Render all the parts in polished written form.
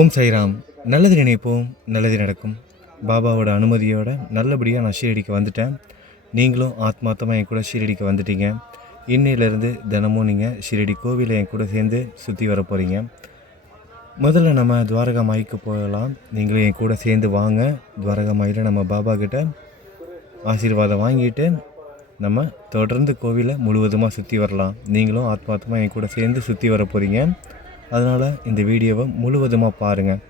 ஓம் சாய்ராம். நல்லது நினைப்போம், நல்லது நடக்கும். பாபாவோட அனுமதியோட நல்லபடியாக நான் ஷீரடிக்கு வந்துட்டேன். நீங்களும் ஆத்மார்த்தமாக என் கூட ஷீரடிக்கு வந்துட்டீங்க. இன்னையிலேருந்து தினமும் நீங்கள் ஷீரடி கோவிலை என் கூட சேர்ந்து சுற்றி வர போகிறீங்க. முதல்ல நம்ம துவாரகா மாய்க்கு போகலாம். நீங்களும் என் கூட சேர்ந்து வாங்க. துவாரகா மாயில் நம்ம பாபா கிட்ட ஆசீர்வாதம் வாங்கிட்டு நம்ம தொடர்ந்து கோவிலை முழுவதுமாக சுற்றி வரலாம். நீங்களும் ஆத்மார்த்தமாக என் கூட சேர்ந்து சுற்றி வர போகிறீங்க. அதனால் இந்த வீடியோவை முழுவதுமாக பாருங்கள்.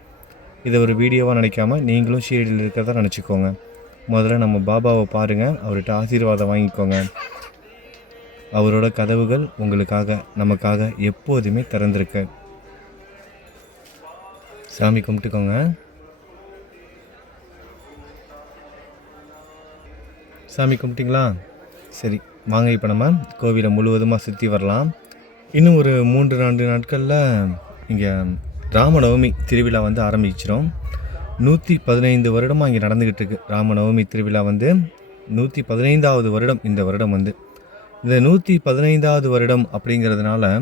இதை ஒரு வீடியோவாக நினைக்காம நீங்களும் ஷீரடியில் இருக்கிறதா நினச்சிக்கோங்க. முதல்ல நம்ம பாபாவை பாருங்கள், அவர்கிட்ட ஆசீர்வாதம் வாங்கிக்கோங்க. அவரோட கதவுகள் உங்களுக்காக நமக்காக எப்போதுமே திறந்திருக்கு. சாமி கும்பிட்டுக்கோங்க. சாமி கும்பிட்டிங்களா? சரி, வாங்க இப்போ நம்ம கோவிலை முழுவதுமாக சுற்றி வரலாம். இன்னும் ஒரு 3-4 நாட்களில் இங்கே ராமநவமி திருவிழா வந்து ஆரம்பிச்சிடும். 115 வருடமாக இங்கே நடந்துக்கிட்டு இருக்குது. ராமநவமி திருவிழா வந்து 115வது வருடம் இந்த வருடம் வந்து. இந்த 115வது வருடம் அப்படிங்கிறதுனால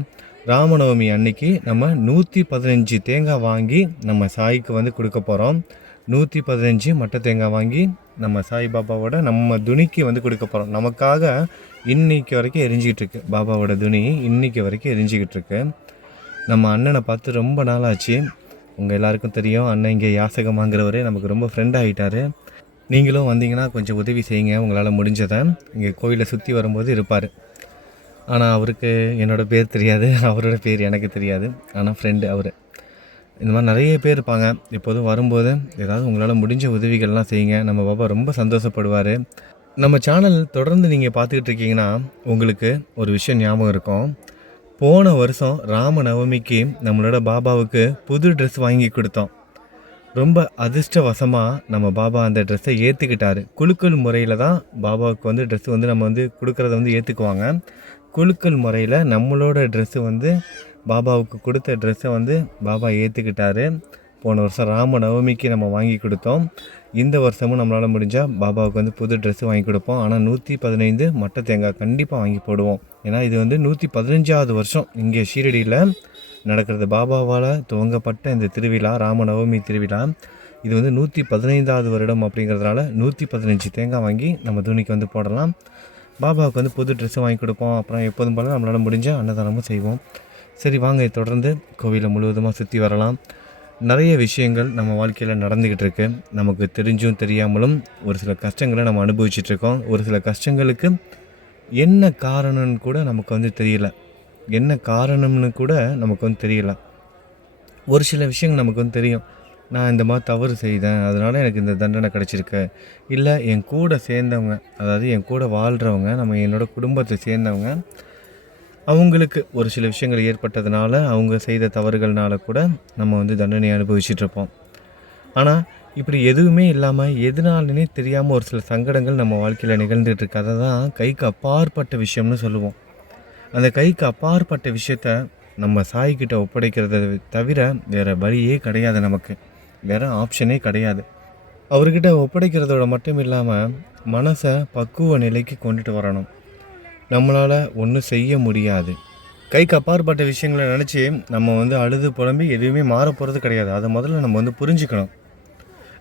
ராமநவமி அன்னைக்கு நம்ம 115 தேங்காய் வாங்கி நம்ம சாய்க்கு வந்து கொடுக்க போகிறோம். 115 மட்டை தேங்காய் வாங்கி நம்ம சாய்பாபாவோட நம்ம துணிக்கு வந்து கொடுக்க போகிறோம். நமக்காக இன்னைக்கு வரைக்கும் எரிஞ்சிக்கிட்டு இருக்கு. பாபாவோட துணி இன்னைக்கு வரைக்கும் எரிஞ்சிக்கிட்டு இருக்கு. நம்ம அண்ணனை பார்த்து ரொம்ப நாள் ஆச்சு. உங்கள் எல்லாருக்கும் தெரியும், அண்ணன் இங்கே யாசகம் வாங்குறவரே நமக்கு ரொம்ப ஃப்ரெண்ட் ஆகிட்டார். நீங்களும் வந்தீங்கன்னா கொஞ்சம் உதவி செய்யுங்க உங்களால் முடிஞ்சதை. இங்கே கோவிலை சுற்றி வரும்போது இருப்பார். ஆனால் அவருக்கு என்னோடய பேர் தெரியாது, அவரோட பேர் எனக்கு தெரியாது. ஆனால் ஃப்ரெண்டு அவர். இந்த மாதிரி நிறைய பேர் இருப்பாங்க. எப்போதும் வரும்போது ஏதாவது உங்களால் முடிஞ்ச உதவிகள்லாம் செய்யுங்க. நம்ம பாபா ரொம்ப சந்தோஷப்படுவார். நம்ம சேனல் தொடர்ந்து நீங்கள் பார்த்துக்கிட்டு இருக்கீங்கன்னா உங்களுக்கு ஒரு விஷயம் ஞாபகம் இருக்கும். போன வருஷம் ராமநவமிக்கு நம்மளோட பாபாவுக்கு புது ட்ரெஸ் வாங்கி கொடுத்தோம். ரொம்ப அதிர்ஷ்டவசமாக நம்ம பாபா அந்த ட்ரெஸ்ஸை ஏற்றுக்கிட்டார். குலுக்கல் முறையில் தான் பாபாவுக்கு வந்து ட்ரெஸ்ஸு வந்து நம்ம வந்து கொடுக்குறத வந்து ஏற்றுக்குவாங்க. குலுக்கல் முறையில் நம்மளோட ட்ரெஸ்ஸு வந்து பாபாவுக்கு கொடுத்த ட்ரெஸ்ஸை வந்து பாபா ஏற்றுக்கிட்டார். போன வருஷம் ராமநவமிக்கு நம்ம வாங்கி கொடுத்தோம். இந்த வருஷமும் நம்மளால் முடிஞ்சால் பாபாவுக்கு வந்து புது ட்ரெஸ்ஸு வாங்கி கொடுப்போம். ஆனால் 115 மட்டை தேங்காய் கண்டிப்பாக வாங்கி போடுவோம். ஏன்னா இது வந்து 115வது வருஷம் இங்கே ஷீரடியில் நடக்கிறது. பாபாவால் துவங்கப்பட்ட இந்த திருவிழா, ராமநவமி திருவிழா, இது வந்து 115வது வருடம் அப்படிங்கிறதுனால 115 தேங்காய் வாங்கி நம்ம துணிக்கு வந்து போடலாம். பாபாவுக்கு வந்து புது ட்ரெஸ்ஸு வாங்கி கொடுப்போம். அப்புறம் எப்போதும் போல் நம்மளால் முடிஞ்சால் அன்னதானமும் செய்வோம். சரி, வாங்க தொடர்ந்து கோவிலை முழுவதுமாக சுற்றி வரலாம். நிறைய விஷயங்கள் நம்ம வாழ்க்கையில் நடந்துக்கிட்டு இருக்கு. நமக்கு தெரிஞ்சும் தெரியாமலும் ஒரு சில கஷ்டங்களை நம்ம அனுபவிச்சிட்ருக்கோம். ஒரு சில கஷ்டங்களுக்கு என்ன காரணம்னு கூட நமக்கு வந்து தெரியல. என்ன காரணம்னு கூட நமக்கு வந்து தெரியல. ஒரு சில விஷயங்கள் நமக்கு வந்து தெரியும். நான் இந்த மாதிரி தவறு செய்தேன், அதனால் எனக்கு இந்த தண்டனை கிடச்சிருக்கு. இல்லை என் கூட சேர்ந்தவங்க, அதாவது என் கூட வாழ்கிறவங்க, நம்ம என்னோடய குடும்பத்தை சேர்ந்தவங்க, அவங்களுக்கு ஒரு சில விஷயங்கள் ஏற்பட்டதுனால அவங்க செய்த தவறுகள்னால கூட நம்ம வந்து தண்டனை அனுபவிச்சிட்ருப்போம். ஆனால் இப்படி எதுவுமே இல்லாமல் எதுனாலுமே தெரியாமல் ஒரு சில சங்கடங்கள் நம்ம வாழ்க்கையில் நிகழ்ந்துகிட்டு இருக்கு. அதை தான் கைக்கு அப்பாற்பட்ட விஷயம்னு சொல்லுவோம். அந்த கைக்கு அப்பாற்பட்ட விஷயத்த நம்ம சாய்கிட்ட ஒப்படைக்கிறத தவிர வேறு வழியே கிடையாது. நமக்கு வேறு ஆப்ஷனே கிடையாது. அவர்கிட்ட ஒப்படைக்கிறதோட மட்டும் இல்லாமல் மனசை பக்குவ நிலைக்கு கொண்டுட்டு வரணும். நம்மளால் ஒன்றும் செய்ய முடியாது. கைக்கு அப்பாற்பட்ட விஷயங்களை நினச்சி நம்ம வந்து அழுது புலம்பி எதுவுமே மாற போகிறது கிடையாது. அதை முதல்ல நம்ம வந்து புரிஞ்சுக்கணும்.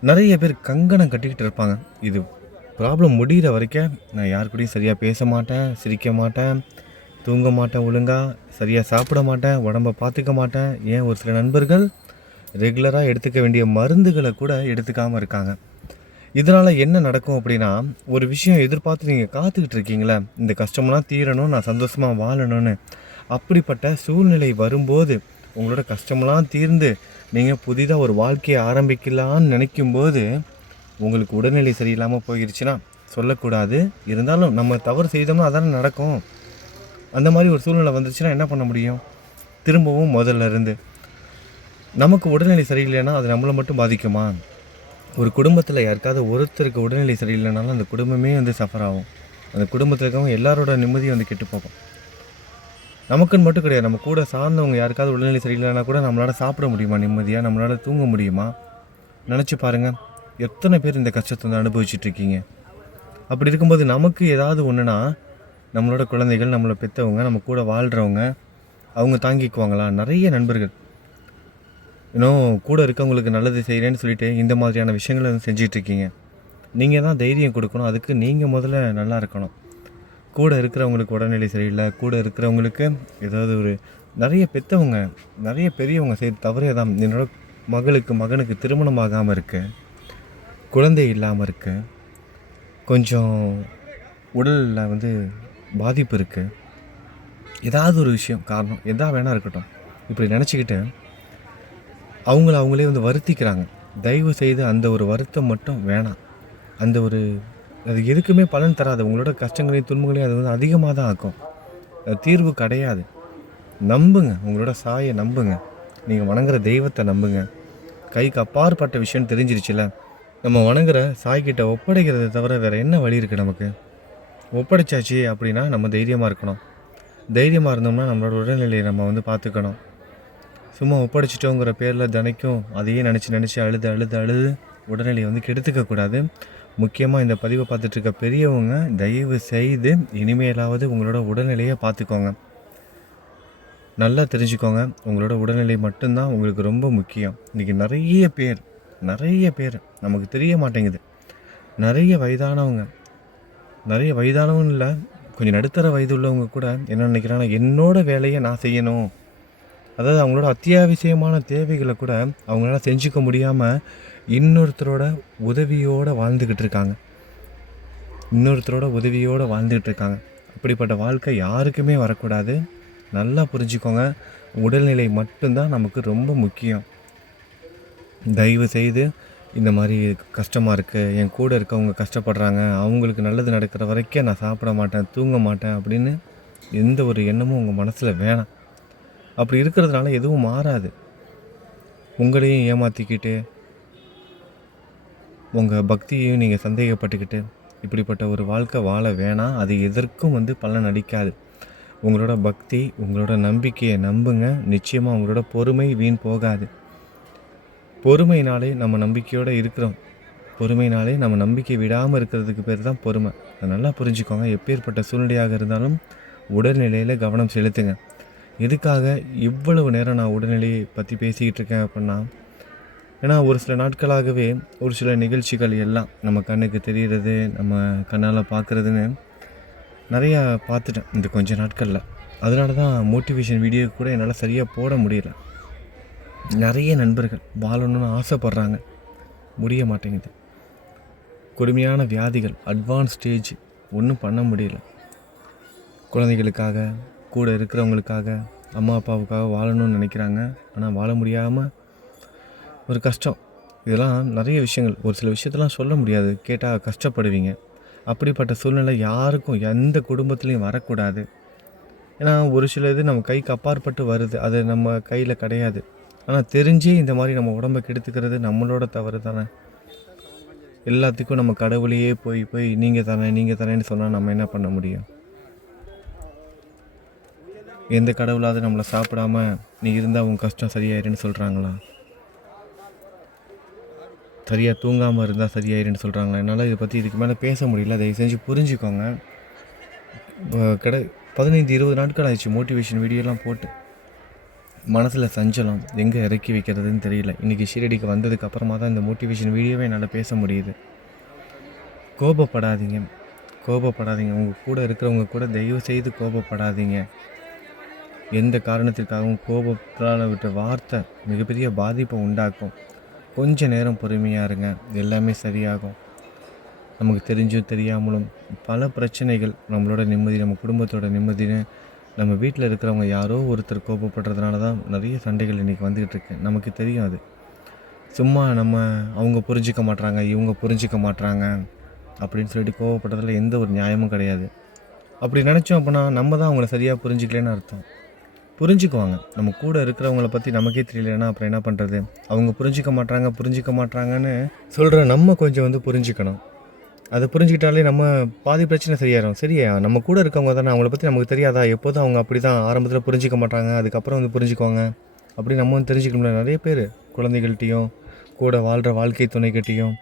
நிறைய பேர் கங்கணம் கட்டிக்கிட்டு இருப்பாங்க. இது ப்ராப்ளம் முடிகிற வரைக்கும் நான் யார் கூடயும் சரியாக பேச மாட்டேன், சிரிக்க மாட்டேன், தூங்க மாட்டேன், ஒழுங்காக சரியாக சாப்பிட மாட்டேன், உடம்பை பார்த்துக்க மாட்டேன். ஏன் ஒரு சில நண்பர்கள் ரெகுலராக எடுத்துக்க வேண்டிய மருந்துகளை கூட எடுத்துக்காமல் இருக்காங்க. இதனால் என்ன நடக்கும் அப்படின்னா, ஒரு விஷயம் எதிர்பார்த்து நீங்கள் காத்துக்கிட்டு இருக்கீங்களே, இந்த கஷ்டமெல்லாம் தீரணும், நான் சந்தோஷமாக வாழணும்னு. அப்படிப்பட்ட சூழ்நிலை வரும்போது உங்களோட கஷ்டமெல்லாம் தீர்ந்து நீங்கள் புதிதாக ஒரு வாழ்க்கையை ஆரம்பிக்கலான்னு நினைக்கும்போது உங்களுக்கு உடல்நிலை சரியில்லாமல் போயிடுச்சுன்னா சொல்லக்கூடாது. இருந்தாலும் நம்ம தவறு செய்தோம்னா அதானே நடக்கும். அந்த மாதிரி ஒரு சூழ்நிலை வந்துருச்சுன்னா என்ன பண்ண முடியும்? திரும்பவும் முதல்ல இருந்து. நமக்கு உடல்நிலை சரியில்லைன்னா அது நம்மளை மட்டும் பாதிக்குமா? ஒரு குடும்பத்தில் யாருக்காவது ஒருத்தருக்கு உடல்நிலை சரியில்லைனாலும் அந்த குடும்பமே வந்து சஃபர் ஆகும். அந்த குடும்பத்தில் இருக்கவங்க எல்லாரோட நிம்மதியும் வந்து கெட்டு போகும். நமக்குன்னு மட்டும் கிடையாது, நம்ம கூட சார்ந்தவங்க யாருக்காவது உடல்நிலை சரியில்லைனா கூட நம்மளால் சாப்பிட முடியுமா நிம்மதியாக? நம்மளால் தூங்க முடியுமா? நினச்சி பாருங்கள், எத்தனை பேர் இந்த கஷ்டத்தை வந்து அனுபவிச்சிட்ருக்கீங்க. அப்படி இருக்கும்போது நமக்கு ஏதாவது ஒன்றுனா நம்மளோட குழந்தைகள், நம்மளை பெற்றவங்க, நம்ம கூட வாழ்கிறவங்க அவங்க தாங்கிக்குவாங்களா? நிறைய நண்பர்கள் இன்னும் கூட இருக்கவங்களுக்கு நல்லது செய்கிறேன்னு சொல்லிட்டு இந்த மாதிரியான விஷயங்களை வந்து செஞ்சிட்ருக்கீங்க. நீங்கள் தான் தைரியம் கொடுக்கணும். அதுக்கு நீங்கள் முதல்ல நல்லா இருக்கணும். கூட இருக்கிறவங்களுக்கு உடல்நிலை சரியில்லை, கூட இருக்கிறவங்களுக்கு ஏதாவது ஒரு நிறைய பெற்றவங்க, நிறைய பெரியவங்க செய்கிற தவறே தான். என்னோட மகனுக்கு திருமணம் ஆகாமல் இருக்குது, குழந்தை இல்லாமல் இருக்குது, கொஞ்சம் உடலில் வந்து பாதிப்பு இருக்குது, ஏதாவது ஒரு விஷயம் காரணம் எதா வேணா இருக்கட்டும், இப்படி நினச்சிக்கிட்டு அவங்களே வந்து வருத்திக்கிறாங்க. தயவு செய்து அந்த ஒரு வருத்தம் மட்டும் வேணாம். அந்த ஒரு அது எதுக்குமே பலன் தராது. உங்களோட கஷ்டங்களையும் துன்பங்களையும் அது வந்து அதிகமாக தான் ஆக்கும். தீர்வு கிடையாது. நம்புங்க, உங்களோட சாயை நம்புங்க, நீங்கள் வணங்குற தெய்வத்தை நம்புங்க. கைக்கு அப்பாற்பட்ட விஷயம் தெரிஞ்சிருச்சுல, நம்ம வணங்குற சாய்கிட்ட ஒப்படைக்கிறத தவிர வேறு என்ன வழி இருக்குது நமக்கு? ஒப்படைச்சாச்சு அப்படின்னா நம்ம தைரியமாக இருக்கணும். தைரியமாக இருந்தோம்னா நம்மளோட உடல்நிலையை நம்ம வந்து பார்த்துக்கணும். சும்மா ஒப்படைச்சிட்டோங்கிற பேரில் தினைக்கும் அதையே நினச்சி அழுது உடல்நிலையை வந்து கெடுத்துக்கக்கூடாது. முக்கியமாக இந்த பதிவை பார்த்துட்ருக்க பெரியவங்க தயவு செய்து இனிமேலாவது உங்களோட உடல்நிலையை பார்த்துக்கோங்க. நல்லா தெரிஞ்சுக்கோங்க, உங்களோட உடல்நிலை மட்டும்தான் உங்களுக்கு ரொம்ப முக்கியம். இன்றைக்கி நிறைய பேர் நமக்கு தெரிய மாட்டேங்குது. நிறைய வயதானவங்க இல்லை, கொஞ்சம் நடுத்தர வயது உள்ளவங்க கூட என்ன நினைக்கிறாங்கன்னா, என்னோடய வேலையை நான் செய்யணும். அதாவது அவங்களோட அத்தியாவசியமான தேவைகளை கூட அவங்களால செஞ்சுக்க முடியாமல் இன்னொருத்தரோட உதவியோடு வாழ்ந்துக்கிட்டு இருக்காங்க. அப்படிப்பட்ட வாழ்க்கை யாருக்குமே வரக்கூடாது. நல்லா புரிஞ்சுக்கோங்க, உடல்நிலை மட்டும்தான் நமக்கு ரொம்ப முக்கியம். தயவு செய்து இந்த மாதிரி கஷ்டமாக இருக்குது, என் கூட இருக்கவங்க கஷ்டப்படுறாங்க, அவங்களுக்கு நல்லது நடக்கிற வரைக்கும் நான் சாப்பிட மாட்டேன், தூங்க மாட்டேன் அப்படின்னு எந்த ஒரு எண்ணமும் உங்கள் மனசில் வேணாம். அப்படி இருக்கிறதுனால எதுவும் மாறாது. உங்களையும் ஏமாற்றிக்கிட்டு உங்கள் பக்தியையும் நீங்கள் சந்தேகப்பட்டுக்கிட்டு இப்படிப்பட்ட ஒரு வாழ்க்கை வாழ வேணாம். அது எதற்கும் வந்து பலன் அளிக்காது. உங்களோட பக்தி, உங்களோட நம்பிக்கையை நம்புங்க. நிச்சயமாக உங்களோட பொறுமை வீண் போகாது. பொறுமைனாலே நம்ம நம்பிக்கையோடு இருக்கிறோம். பொறுமைனாலே நம்ம நம்பிக்கை விடாமல் இருக்கிறதுக்கு பேர் தான் பொறுமை. அதை நல்லா புரிஞ்சுக்கோங்க. எப்பேற்பட்ட சூழ்நிலையாக இருந்தாலும் உடல்நிலையில் கவனம் செலுத்துங்க. எதுக்காக இவ்வளவு நேரம் நான் உடல்நிலையை பற்றி பேசிக்கிட்டு இருக்கேன் அப்படின்னா, ஏன்னா ஒரு சில நாட்களாகவே ஒரு சில நிகழ்ச்சிகள் எல்லாம் நம்ம கண்ணுக்கு தெரிகிறது, நம்ம கண்ணால் பார்க்குறதுன்னு நிறையா பார்த்துட்டேன் இந்த கொஞ்ச நாட்களில். அதனால தான் மோட்டிவேஷன் வீடியோ கூட என்னால் சரியாக போட முடியல. நிறைய நண்பர்கள் வாழணும்னு ஆசைப்பட்றாங்க, முடிய மாட்டேங்குது. கொடுமையான வியாதிகள், அட்வான்ஸ் ஸ்டேஜ், ஒன்றும் பண்ண முடியல. குழந்தைகளுக்காக, கூட இருக்கிறவங்களுக்காக, அம்மா அப்பாவுக்காக வாழணும்னு நினைக்கிறாங்க. ஆனால் வாழ முடியாமல் ஒரு கஷ்டம். இதெல்லாம் நிறைய விஷயங்கள், ஒரு சில விஷயத்தெல்லாம் சொல்ல முடியாது, கேட்டால் கஷ்டப்படுவீங்க. அப்படிப்பட்ட சூழ்நிலை யாருக்கும் எந்த குடும்பத்துலேயும் வரக்கூடாது. ஏன்னா ஒரு சில இது நம்ம கைக்கு அப்பாற்பட்டு வருது, அது நம்ம கையில் கிடையாது. ஆனால் தெரிஞ்சே இந்த மாதிரி நம்ம உடம்பை கெடுத்துக்கிறது நம்மளோட தவறு தானே. எல்லாத்துக்கும் நம்ம கடவுளையே போய் நீங்கள் தானேன்னு சொன்னால் நம்ம என்ன பண்ண முடியும்? எந்த கடவுளாவது நம்மளை சாப்பிடாம நீ இருந்தால் உன் கஷ்டம் சரியாயிருன்னு சொல்கிறாங்களா? சரியாக தூங்காமல் இருந்தால் சரியாயிருன்னு சொல்கிறாங்களா? என்னால் இதை பற்றி இதுக்கு மேலே பேச முடியல. தயவு செஞ்சு புரிஞ்சுக்கோங்க. 15-20 நாட்கள் ஆயிடுச்சு மோட்டிவேஷன் வீடியோலாம் போட்டு. மனசில் சஞ்சலம் எங்கே இறக்கி வைக்கிறதுன்னு தெரியல. இன்றைக்கி ஷீரடிக்கு வந்ததுக்கு அப்புறமா தான் இந்த மோட்டிவேஷன் வீடியோவே என்னால் பேச முடியுது. கோபப்படாதீங்க. உங்கள் கூட இருக்கிறவங்க கூட தயவு செய்து கோபப்படாதீங்க. எந்த காரணத்திற்காகவும் கோபத்தால் விட்ட வார்த்தை மிகப்பெரிய பாதிப்பை உண்டாக்கும். கொஞ்சம் நேரம் பொறுமையாக இருங்க, எல்லாமே சரியாகும். நமக்கு தெரிஞ்சும் தெரியாமலும் பல பிரச்சனைகள், நம்மளோட நிம்மதி, நம்ம குடும்பத்தோட நிம்மதின்னு நம்ம வீட்டில் இருக்கிறவங்க யாரோ ஒருத்தர் கோபப்படுறதுனால தான் நிறைய சண்டைகள் இன்றைக்கி வந்துக்கிட்டு இருக்கு. நமக்கு தெரியும் அது. சும்மா நம்ம அவங்க புரிஞ்சிக்க மாட்றாங்க, இவங்க புரிஞ்சிக்க மாட்றாங்க அப்படின்னு சொல்லிட்டு கோவப்படுறதுல எந்த ஒரு நியாயமும் கிடையாது. அப்படி நினச்சோம் அப்படின்னா நம்ம தான் அவங்கள சரியாக புரிஞ்சிக்கலன்னு அர்த்தம். புரிஞ்சுக்குவாங்க. நம்ம கூட இருக்கிறவங்கள பற்றி நமக்கே தெரியலன்னா அப்புறம் என்ன பண்ணுறது? அவங்க புரிஞ்சிக்க மாட்றாங்கன்னு சொல்கிற நம்ம கொஞ்சம் வந்து புரிஞ்சுக்கணும். அதை புரிஞ்சுக்கிட்டாலே நம்ம பாதி பிரச்சனை சரியாயிடும். சரியா, நம்ம கூட இருக்கவங்க தானே, அவங்கள பற்றி நமக்கு தெரியாதா? எப்போதும் அவங்க அப்படி தான் ஆரம்பத்தில் புரிஞ்சிக்க மாட்டாங்க, அதுக்கப்புறம் வந்து புரிஞ்சுக்குவாங்க அப்படி நம்ம வந்து தெரிஞ்சுக்கணும்ல. நிறைய பேர் குழந்தைகள்கிட்டையும் கூட வாழ்கிற வாழ்க்கை துணைக்கிட்டையும்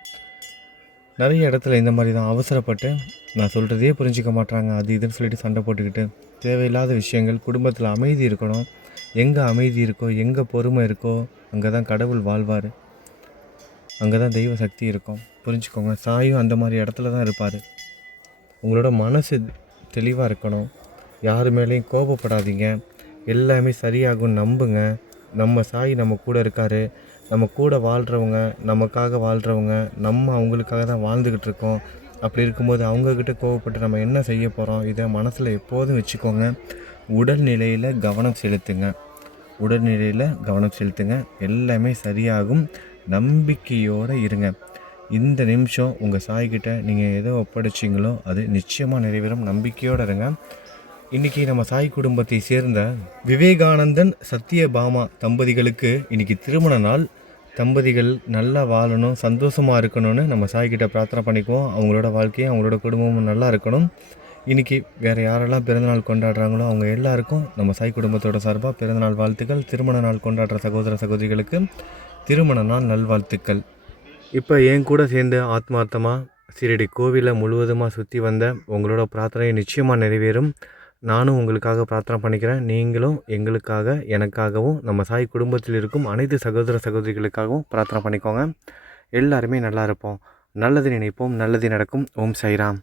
நிறைய இடத்துல இந்த மாதிரி தான் அவசரப்பட்டு நான் சொல்கிறதே புரிஞ்சிக்க மாட்றாங்க, அது இதுன்னு சொல்லிட்டு சண்டை போட்டுக்கிட்டு தேவையில்லாத விஷயங்கள். குடும்பத்தில் அமைதி இருக்கணும். எங்கே அமைதி இருக்கோ, எங்கே பொறுமை இருக்கோ, அங்கே தான் கடவுள் வாழ்வார். அங்கே தான் தெய்வ சக்தி இருக்கும். புரிஞ்சுக்கோங்க. சாயும் அந்த மாதிரி இடத்துல தான் இருப்பார். உங்களோட மனசு தெளிவாக இருக்கணும். யார் மேலேயும் கோபப்படாதீங்க. எல்லாமே சரியாகும் நம்புங்க. நம்ம சாய் நம்ம கூட இருக்கார். நம்ம கூட வாழ்கிறவங்க, நமக்காக வாழ்கிறவங்க, நம்ம அவங்களுக்காக தான் வாழ்ந்துக்கிட்டு இருக்கோம். அப்படி இருக்கும்போது அவங்கக்கிட்ட கோவப்பட்டு நம்ம என்ன செய்ய போகிறோம்? இதை மனசில் எப்போதும் வச்சுக்கோங்க. உடல்நிலையில் கவனம் செலுத்துங்க. உடல்நிலையில் கவனம் செலுத்துங்க. எல்லாமே சரியாகும். நம்பிக்கையோடு இருங்க. இந்த நிமிஷம் உங்கள் சாய்கிட்ட நீங்கள் எதை ஒப்படைச்சிங்களோ அது நிச்சயமாக நிறைவேறும். நம்பிக்கையோடு இருங்க. இன்றைக்கி நம்ம சாய் குடும்பத்தை சேர்ந்த விவேகானந்தன் சத்யபாமா தம்பதிகளுக்கு இன்றைக்கி திருமண நாள். தம்பதிகள் நல்லா வாழணும், சந்தோஷமாக இருக்கணும்னு நம்ம சாய்கிட்ட பிரார்த்தனை பண்ணிக்குவோம். அவங்களோட வாழ்க்கையும் அவங்களோட குடும்பமும் நல்லா இருக்கணும். இன்றைக்கி வேறு யாரெல்லாம் பிறந்தநாள் கொண்டாடுறாங்களோ அவங்க எல்லாருக்கும் நம்ம சாய் குடும்பத்தோட சார்பாக பிறந்தநாள் வாழ்த்துக்கள். திருமண நாள் கொண்டாடுற சகோதர சகோதரிகளுக்கு திருமண நாள் நல்வாழ்த்துக்கள். இப்போ என் கூட சேர்ந்து ஆத்மார்த்தமாக சீரடி கோவிலை முழுவதுமாக சுற்றி வந்த உங்களோட பிரார்த்தனை நிச்சயமாக நிறைவேறும். நானும் உங்களுக்காக பிரார்த்தனை பண்ணிக்கிறேன். நீங்களும் எங்களுக்காக, எனக்காகவும், நம்ம சாய் குடும்பத்தில் இருக்கும் அனைத்து சகோதர சகோதரிகளுக்காகவும் பிரார்த்தனை பண்ணிக்கோங்க. எல்லாருமே நல்லா இருப்போம். நல்லது நினைப்போம், நல்லது நடக்கும். ஓம் சாய்ராம்.